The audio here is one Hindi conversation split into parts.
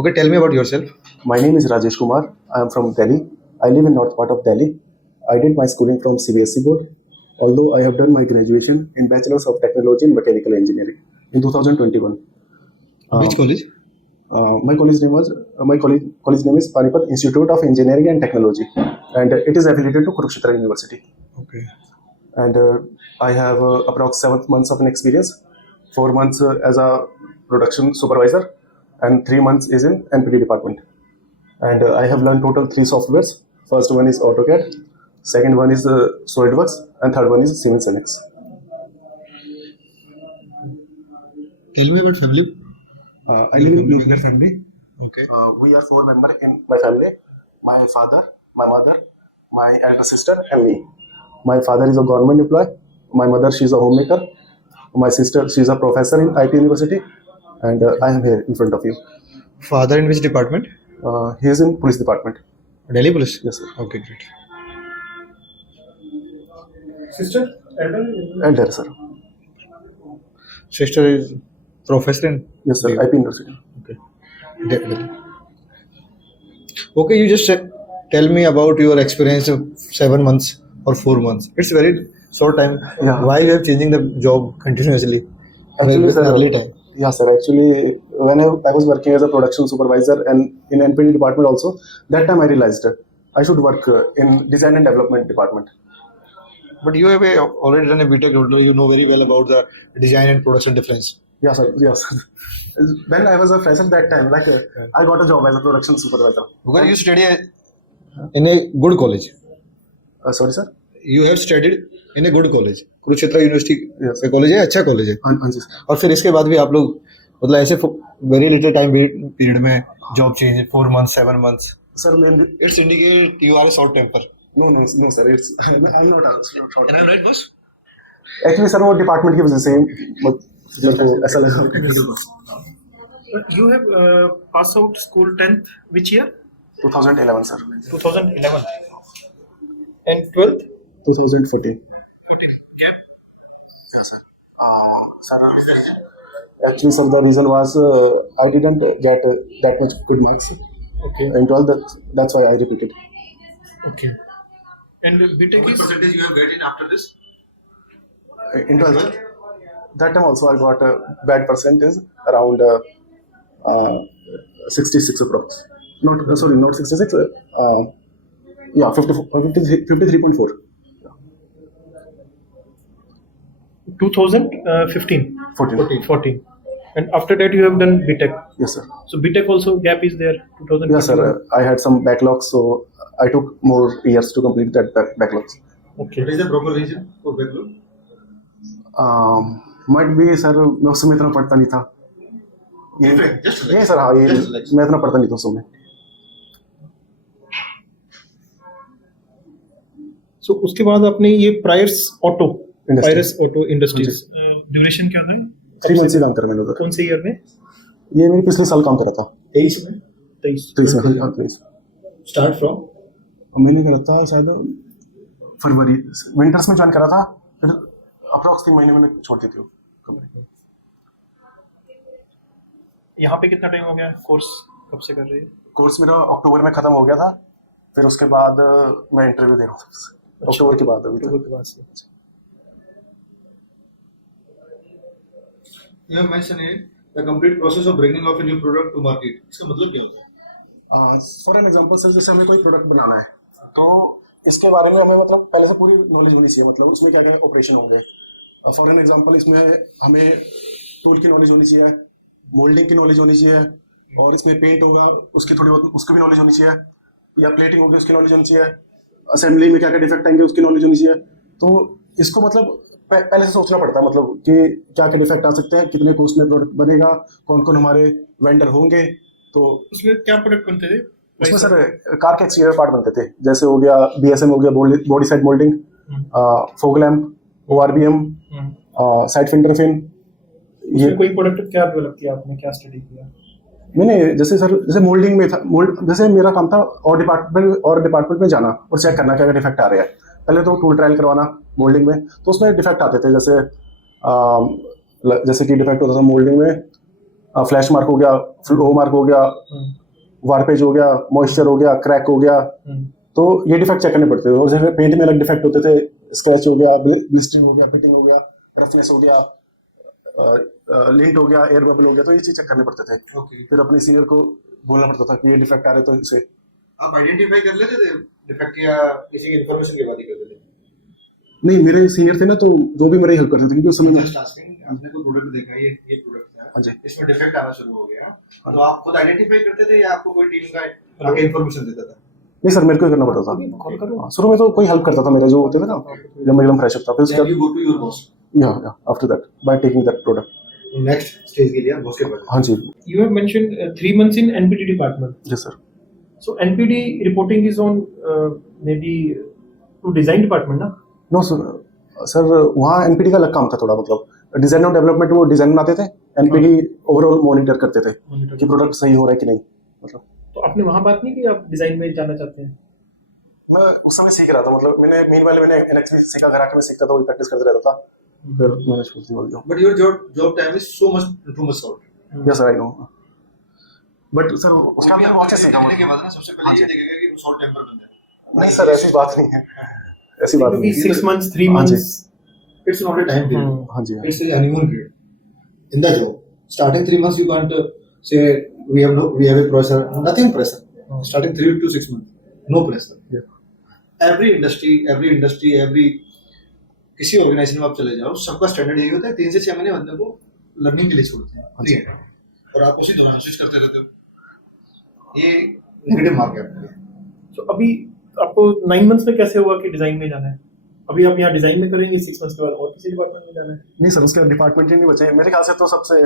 Okay, tell me about yourself. My name is Rajesh Kumar. I am from Delhi. I live in north part of Delhi. I did my schooling from CBSE board, although I have done my graduation in Bachelor's of Technology in Mechanical Engineering in 2021. Which college? My college name is Panipat Institute of Engineering and Technology, and it is affiliated to Kurukshetra University. Okay. And I have approx 7 months of an experience, 4 months as a production supervisor, and 3 months is in NPD department. And I have learned total 3 softwares. First one is AutoCAD, second one is SolidWorks, and third one is Siemens NX. Tell me about family. I live in nuclear family. Okay. We are 4 members in my family: my father, my mother, my elder sister, and me. My father is a government employee. My mother, she's a homemaker. My sister, she's a professor in IT university, and I am here in front of you. Father in which department? He is in police department. Delhi Police. Yes, sir. Okay, great. Sister? Elder, sir. Sister is professor in. Yes, sir. IP university. Okay. Delhi. Okay, you just tell me about your experience of 7 months or 4 months. It's very short time. Yeah. Why you are changing the job continuously? Actually, sir, early time. Yeah, sir. Actually, when I was working as a production supervisor and in NPD department also, that time I realized I should work in design and development department. But you have already done a BTech, you know very well about the design and production difference. Yeah, sir. Yes. When I was a fresher that time, like I got a job as a production supervisor. Because you study in a good college. Sorry, sir. You have studied in a good college. Kurukshetra university Yes. का कॉलेज है, अच्छा कॉलेज है. हाँ जी, sir. और फिर इसके बाद भी आप लोग मतलब ऐसे वेरी लिटिल टाइम पीरियड में job change 4 months 7 months. Sir, It's indicate you are a short temper. no, sir. It's I'm not a short. Can I write boss? Actually, sir, वो department की वजह से मेरे को ऐसा लगा technical bus. You have passed out school 10th which year? 2011, sir. 2011. And 12th? 2014. Gap? Yes, sir. Sir, actually, sir, the reason was I didn't get that much good marks Okay. in 12th. That's why I repeated. Okay. And BTech is? Percentage you have get in after this? In 12th, that time also I got a bad percentage around 66 approx. Not 66. Yeah, 53.4. 2015. 14. And after that you have done BTech. Yes, sir. So BTech also gap is there. 2015. Yes, sir. I had some backlogs, so I took more years to complete that backlogs. Okay. What is the proper reason for backlog? Might be, sir, मैं उस समय इतना पढ़ता नहीं था. ये सर, हाँ, ये मैं इतना पढ़ता नहीं था उस समय. So उसके बाद आपने ये Priors Auto Industry. Industries duration क्या था? 3 months से काम कर मैंने उधर. कौन से ईयर में? ये मैंने पिछले साल काम करा था. 23 में 23 में. हाँ, 23. स्टार्ट फ्रॉम मैंने करा था शायद फरवरी विंटर्स में ज्वाइन करा था. फिर अप्रॉक्स 3 महीने मैंने छोड़ दी थी कंपनी. यहाँ पे कितना टाइम हो गया? कोर्स कब से कर रही है? कोर्स मेरा अक्टूबर में खत्म हो गया था. फिर उसके बाद मैं इंटरव्यू दे रहा हूँ अक्टूबर के बाद. अभी अक्टूबर के बाद से. यह मेंशन है the complete process of bringing of a new product to market. इसका मतलब क्या होता है? फॉर एन एग्जांपल सर, जैसे हमें कोई प्रोडक्ट बनाना है तो इसके बारे में हमें मतलब पहले से पूरी नॉलेज होनी चाहिए. मतलब उसमें क्या क्या ऑपरेशन होंगे. फॉर एन एग्जांपल इसमें हमें टूल की नॉलेज होनी चाहिए, मोल्डिंग की नॉलेज होनी चाहिए, और इसमें पेंट होगा उसकी थोड़ी बहुत उसकी भी नॉलेज होनी चाहिए, या प्लेटिंग होगी उसकी नॉलेज होनी चाहिए, असेंबली में क्या क्या डिफेक्ट आएंगे उसकी नॉलेज होनी चाहिए. तो इसको मतलब पहले से सोचना पड़ता है, मतलब कि क्या क्या डिफेक्ट आ सकते हैं, कितने कॉस्ट में प्रोडक्ट बनेगा, कौन कौन हमारे वेंडर होंगे. तो उसमें क्या प्रोडक्ट बनते थे? उसमें सर कार के एक्सटीरियर पार्ट बनते थे, जैसे हो गया BSM, हो गया body side moulding, fog lamp, ORBM, side filter fin. ये कोई प्रोडक्ट क्या डेवलप किया आपने? क्या स्टडी किया? मैंने जैसे मोल्डिंग में था. जैसे मेरा काम था और डिपार्टमेंट में जाना और चेक करना क्या क्या डिफेक्ट आ रहे हैं. पहले तो टूल ट्रायल करवाना मोल्डिंग में, तो उसमें डिफेक्ट आते थे. जैसे कि डिफेक्ट होता था मोल्डिंग में फ्लैश मार्क हो गया, फ्लो मार्क हो गया, वार्पेज हो गया, मॉइस्चर हो गया, क्रैक हो गया, तो ये डिफेक्ट चेक करने पड़ते थे। और जैसे पेंट में अलग डिफेक्ट होते थे, स्क्रैच हो गया, ब्लिस्टरिंग हो गया, फिटिंग हो गया, रफनेस हो गया, लिंट हो गया, एयर बबल हो गया, तो ये चीज चेक करने पड़ते थे। ओके। फिर अपने सीनियर को बोलना पड़ता था कि ये डिफेक्ट आ रहे तो इसे। आप आइडेंटिफाई कर लेते थे डिफेक्ट या किसी की इन्फॉर्मेशन के बाद ही करते थे? नहीं, मेरे सीनियर थे ना, तो जो भी मेरी हेल्प करते थे, क्योंकि उस समय में जस्ट आस्किंग, आपने कोई प्रोडक्ट देखा, ये प्रोडक्ट हाँ जी। है, इसमें डिफेक्ट आना शुरू हो गया, तो आप खुद आइडेंटिफाई करते थे या आपको कोई टीम का आके इन्फॉर्मेशन देता था? नहीं सर, मेरे को ही करना पड़ता था। हाँ, शुरू में तो कोई हेल्प करता था मेरा, जो होते थे ना, जब मैं एकदम फ्रेशर था। फिर उसके Then you go to your boss. या after that by taking that product. Next stage के लिए आप बॉस के पास। हाँ जी, You have mentioned 3 months in NPD department. जी sir. So NPD reporting is on maybe to design department, ना? नो सर वहाँ एनपीडी का अलग काम था थोड़ा, मतलब डिजाइन और डेवलपमेंट में वो डिजाइन बनाते थे, एनपीडी ओवरऑल मॉनिटर करते थे कि प्रोडक्ट सही हो रहा है कि नहीं। मतलब तो आपने वहाँ बात नहीं की आप डिजाइन में जाना चाहते हैं? मैं उस समय सीख रहा था, मतलब मैंने एलएक्सपी सीखा, घर आके मैं सीखता था, वही प्रैक्टिस करते रहता था। फिर मैंने छोड़ दिया। But your job time is so much too much short. Yes sir, I know. But sir उसका भी मैंने आप बहुत से सीखा। सीखने के बाद ना सबसे हाँ पहले जी। ये देखेगा कि वो शॉर्ट टेम्पर बंदा है। नहीं सर, ऐसी बात नहीं है, ऐसी बात क्योंकि नहीं है। 6 months, 3 हाँ जी। months. It's not a time period. हाँ जी, हाँ It's a honeymoon period. In the job, starting 3 months you can't say we have a pressure. Nothing pressure. Starting 3 to 6 months, no pressure. Yeah. Every industry, किसी ऑर्गेनाइजेशन में आप चले जाओ, सबका स्टैंडर्ड यही होता है 3 से 6 महीने बंदे को लर्निंग के लिए छोड़ते हैं। हाँ जी। ठीक है। और आप उसी दौरान स्विच करते रहते हो। ये नेगेटिव मार्क है आपके लिए। So अभी आपको 9 months में कैसे हुआ कि डिजाइन में जाना है? अभी आप यहाँ डिजाइन में करेंगे, 6 months के बाद और किसी डिपार्टमेंट में जाना है? नहीं सर, उसका डिपार्टमेंट ही नहीं बचे मेरे ख्याल से, तो सबसे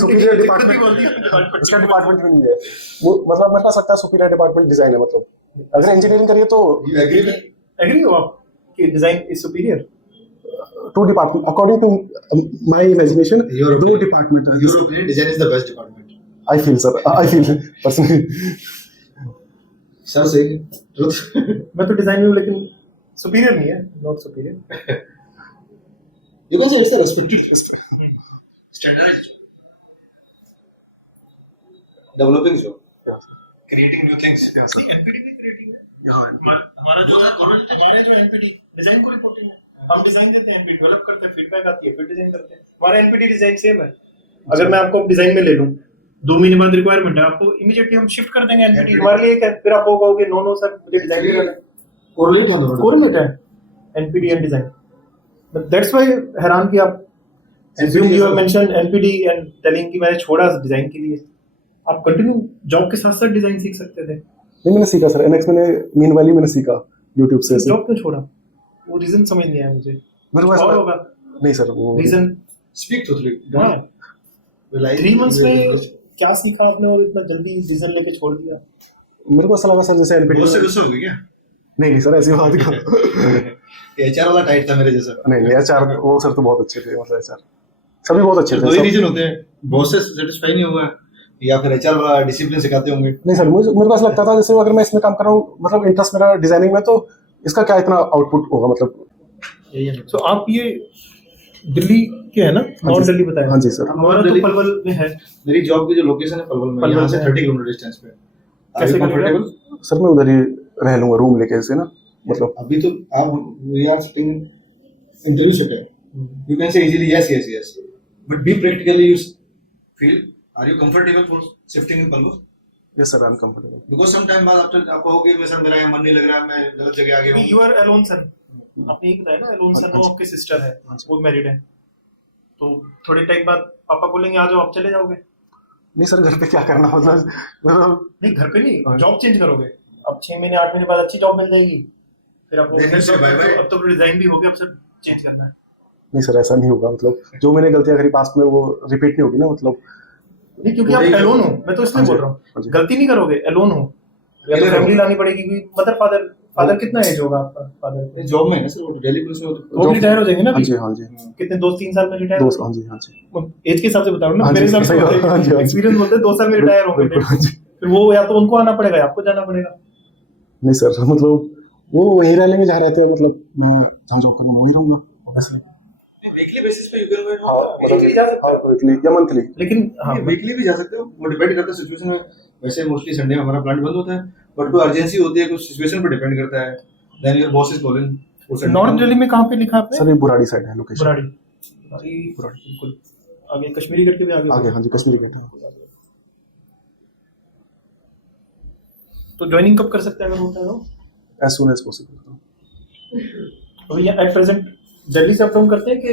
सुपीरियर डिपार्टमेंट उसका डिपार्टमेंट भी नहीं है वो। मतलब मेरे को लगता है सुपीरियर डिपार्टमेंट डिजाइन है। मतलब अगर इंजीनियरिंग करिए तो You agree with? एग्री हो आप कि design is superior? To department according to my imagination, Your दो opinion. डिपार्टमेंट है। Your opinion, design is the best department. I feel sir, I feel personally. Sir सही ट्रुथ। मैं तो डिजाइन में हूँ लेकिन सुपीरियर नहीं है, not superior. You can say it's a respected standardized job. Developing job. Creating new things. NPD में क्रिएटिव है। हमारा जो है हमारे जो एनपीडी डिजाइन को रिपोर्टिंग है, हम डिजाइन देते हैं, एनपीडी डेवलप करते हैं, फीडबैक आती है, फिर डिजाइन करते हैं। हमारा एनपीडी डिजाइन सेम है। अगर मैं आपको डिजाइन में ले लूं, 2 महीने बाद रिक्वायरमेंट है, आपको इमीडिएटली हम शिफ्ट कर देंगे एनपीडी। हमारे लिए क्या, फिर आप कहोगे नो नो सर मुझे डिजाइन ही करना है। Correlate होना होगा। कोरिलेट है NPD and design, but that's why हैरान कि आप assume you have mentioned NPD and telling कि मैंने छोड़ा डिजाइन के लिए। आप कंटिन्यू जॉब के साथ साथ डिजाइन सीख सकते थे। नहीं, मैंने सीखा सर, एनएक्स मैंने मीनवाइल मैंने सीखा यूट्यूब से। जॉब क्यों छोड़ा? वो रीजन समझ नहीं आया मुझे। मेरे को और ऐसा होगा नहीं सर, वो रीजन। Speak truthfully. हाँ, Realize 3 months में क्या सीखा आपने और इतना जल्दी डिसीजन लेके छोड़ दिया? मेरे को ऐसा लगा सर जैसे एनपीडी। बहुत से गुस्सा हो गई क्या? नहीं सर, ऐसी बात नहीं। एचआर वाला टाइट था मेरे जैसा। नहीं एचआर वो सर तो बहुत अच्छे थे, मतलब एचआर सभी बहुत अच्छे थे। दो ही सब- रीजन होते हैं, बॉस से सेटिस्फाई नहीं हुआ या फिर एचआर वाला डिसिप्लिन सिखाते होंगे। नहीं सर, मेरे को ऐसा लगता था जैसे अगर मैं इसमें काम कर रहा हूँ, मतलब इंटरेस्ट मेरा डिजाइनिंग में, तो इसका क्या इतना आउटपुट होगा, मतलब। यही है। तो आप ये दिल्ली के है ना? नॉर्थ दिल्ली बताया। हाँ जी सर। हमारा तो पलवल में है। मेरी जॉब की जो लोकेशन है पलवल में, पलवल यहाँ से में। 30 किलोमीटर डिस्टेंस पे। कैसे कंफर्टेबल? सर मैं उधर ही रह लूंगा रूम लेके ऐसे ना, मतलब। अभी तो आप we are sitting interview set है, you can say easily yes yes yes, but be practically you feel are you comfortable for shifting in Palwal? Yes sir, I am comfortable. Because some time बाद आप कहोगे मैं सर मेरा यहाँ मन नहीं लग रहा, मैं गलत जगह आ गया हूँ। यू आर अलोन सन, आपने ये बताया ना अलोन सन, वो आपकी सिस्टर है, वो मैरिड है, तो थोड़े टाइम बाद पापा बोलेंगे आ जाओ, आप चले जाओगे? नहीं सर, घर पे क्या करना, मतलब नहीं घर पे नहीं, जॉब चेंज करोगे। अब 6 महीने 8 महीने बाद अच्छी जॉब मिल जाएगी, फिर आपको देखने से बाय बाय। अब तो रिजाइन भी हो गया, अब सब चेंज करना है। नहीं सर, ऐसा नहीं होगा, मतलब जो मैंने गलतियां करी पास्ट में वो रिपीट नहीं होगी ना, मतलब। नहीं क्योंकि आप एलोन हो, मैं तो इसलिए बोल रहा हूँ, गलती नहीं करोगे, एलोन हो, या तो फैमिली लानी पड़ेगी, क्योंकि मदर फादर कितना एज होगा आपका फादर? ये जॉब में है ना सर, वो दिल्ली पुलिस में वो रिटायर हो जाएंगे ना? हाँ जी, हाँ जी। कितने 2-3 साल में रिटायर? 2 हाँ जी, हाँ जी। एज के हिसाब से बता रहा हूँ ना, हाँ जी, मेरे हिसाब सही बात है, हाँ जी, से हाँ जी। एक्सपीरियंस बोलते हैं 2 साल में रिटायर हो बिल्कुल, हाँ गए, जी। फिर वो या तो उनको आना पड़ेगा या आपको जाना पड़ेगा। नहीं सर, मतलब वो वहीं रह लेंगे जहाँ रहते हैं, मतलब मैं जहाँ जॉब करूँगा वहीं रहूंगा। वीकली बेसिस पे यू कैन गो हाँ वीकली जा सकते हाँ वीकली या मंथली। लेकिन हाँ हो वीकली भी जा सकते हो, वो डिपेंड करता है सिचुएशन में। वैसे मोस्टली संडे में हमारा प्लांट बंद होता है, बट कोई अर्जेंसी होती है, कुछ सिचुएशन पे डिपेंड करता है, then your boss is calling. North Delhi में कहाँ पे लिखा आपने? सर ये बुराड़ी साइड है लोकेशन। बुराड़ी। बुराड़ी बिल्कुल आगे कश्मीरी करके भी आगे आगे हाँ जी कश्मीरी का। तो ज्वाइनिंग कब कर सकते हैं अगर होता है तो? As soon as possible. तो ये एट प्रेजेंट दिल्ली से अप डाउन करते हैं कि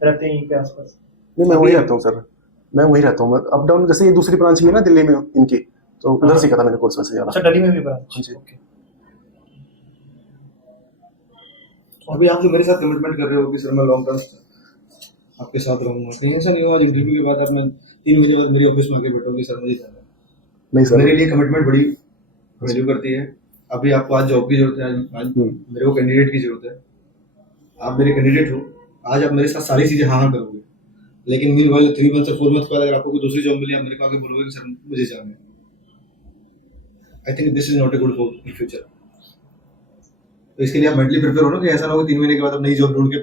रहते हैं यहीं पे आसपास? नहीं मैं वही रहता हूँ सर, मैं वही रहता हूँ। अप डाउन जैसे ये दूसरी ब्रांच भी है ना दिल्ली में इनकी, तो उधर सीखा था मैंने कोर्स वैसे ज़्यादा। अच्छा दिल्ली में भी ब्रांच? हाँ जी। ओके। अभी आप जो मेरे साथ कमिटमेंट कर रहे हो कि सर मैं लॉन्ग टर्म आपके साथ रहूंगा, कहीं ऐसा नहीं हो आज इंटरव्यू के बाद आप मैं 3 बजे बाद मेरे ऑफिस में आके बैठोगे सर मुझे जाना है? नहीं सर मेरे लिए कमिटमेंट बड़ी वैल्यू करती है। अभी आपको आज जॉब की जरूरत है, आज मेरे को कैंडिडेट की जरूरत है, आप मेरे कैंडिडेट हो, आज आप मेरे साथ सारी चीजें हाँ हाँ करोगे, लेकिन मीन वाले 3 मंथ से 4 मंथ बाद अगर आपको कोई दूसरी जॉब मिली, आप मेरे को आगे बोलोगे कि सर मुझे जाना है, I think this is not a good for in future. तो इसके लिए आप मेंटली प्रिपेयर हो ना, कि ऐसा ना हो कि 3 महीने के बाद आप नई जॉब ढूंढ के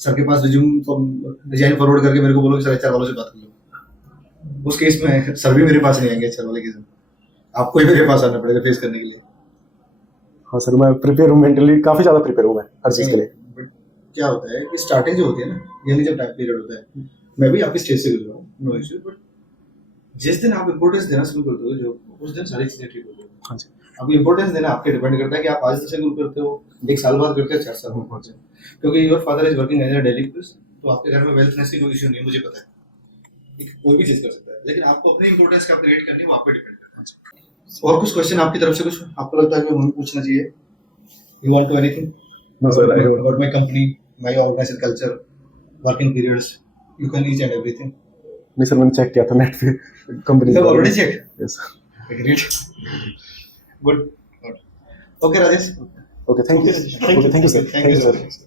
सर के पास रिजाइन फॉरवर्ड करके मेरे को बोलोगे सर एचआर वालों से बात कर लो। उस केस में सर भी मेरे पास नहीं आएंगे एचआर वाले केस में, आपको ही मेरे पास आना पड़ेगा फेस करने के लिए। हाँ सर मैं प्रिपेयर हूँ, मेंटली काफ़ी ज़्यादा प्रिपेयर हूँ मैं हर चीज़ के लिए। क्या होता है कि स्टार्टिंग जो होती है ना, यानी जब टाइम पीरियड होता है, मैं भी आपकी स्टेज से गुजरा हूँ, नो इश्यू, बट जिस दिन आप इंपॉर्टेंस देना शुरू करते हो जो उस दिन सारी चीजें ठीक होती है। हाँ जी। अब इंपॉर्टेंस देना आपके डिपेंड करता है कि आप आज से शुरू करते हो, 1 साल बाद करते हो, 4 साल बाद करते हो, क्योंकि your father is working as a daily police, तो आपके घर में वेल्थनेस की कोई इशू नहीं है, मुझे पता है, कोई भी चीज कर सकता है, लेकिन आपको अपनी इंपॉर्टेंस का क्रिएट करनी है, वो आप पे डिपेंड करता है। और कुछ क्वेश्चन आपकी तरफ से कुछ आपको लगता है कि हमें पूछना चाहिए? You want to anything about my company, my organization culture, working periods, you can each and everything. नहीं सर मैंने चेक किया था नेट पे company. You have already checked? Yes Great. Good. Okay, Rajesh. Okay thank you. Thank you. Thank you sir. Thank you so much.